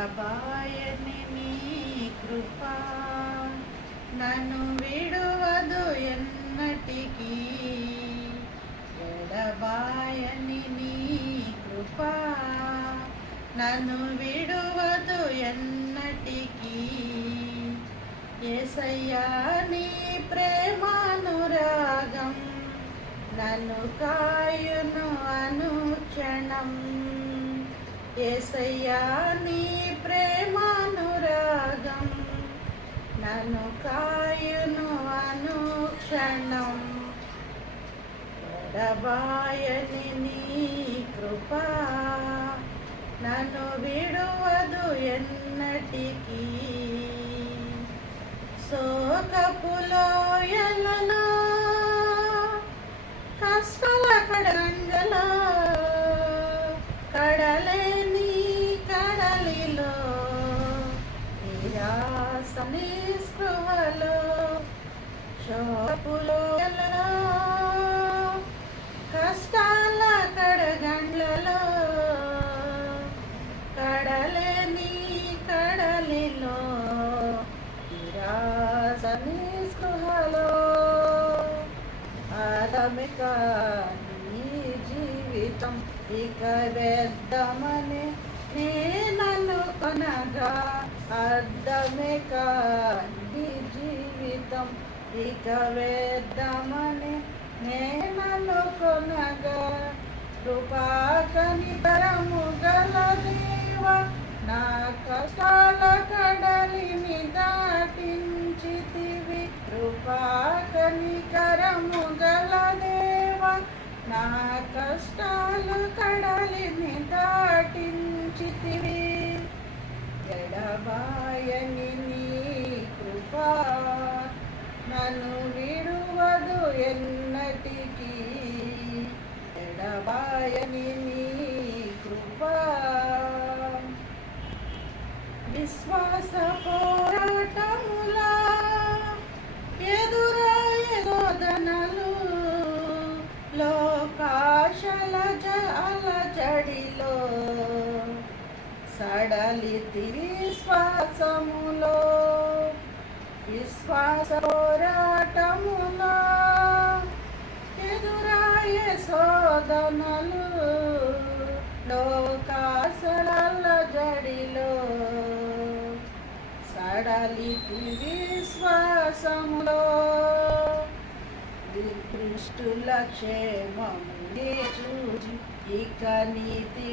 ఎడబాయని నీ కృపా నన్ను విడువదు ఎన్నటికీ. ఎడబాయని నీ కృపా నన్ను విడువదు ఎన్నటికీ. యేసయ్యా నీ ప్రేమానురాగం నన్ను కాయును అనుక్షణం. యేసయ్యా నీ ప్రేమానురాగం నన్ను కాయును అనుక్షణం. ఎడబాయని నీ కృపా నన్ను విడువదు ఎన్నటికీ. శోకపు లోయలలో కష్టాల కడగంగలో కడలేని కడలిలో నిరాశ నిస్పృహలో శోకపు లోయలలో కష్టాల కడగండ్లలో కడలేని కడలిలో నిరాశ నిస్పృహలో ఆదమిక నీ జీవితం ఇక వ్యర్థమని నేననుకొనగా. అర్థమిక నీ జీవితం ఇక వ్యర్థమని నేననుకొనగా. కృపా కనికరము గల దేవా నా కష్టాల కడలిని దాటించితివి. కృపా కనికరము గల దేవా నా కష్టాల కడలిని దాటించితివి. ఎడబాయని నీ కృపా నన్ను విడువదు ఎన్నటికీ. ఎడబాయని నీ కృపా విశ్వాస పోరాటములా ఎదురయ్యే శోధనలు లోకాశల అలజడిలో సడలితి విశ్వాసములో. విశ్వాస పోరాటములో ఎదురయ్యే శోధనలు లోకాశల అలజడిలో సడలితి విశ్వాసములో. దృష్టుల క్షేమమునే చూచి ఇక నీతి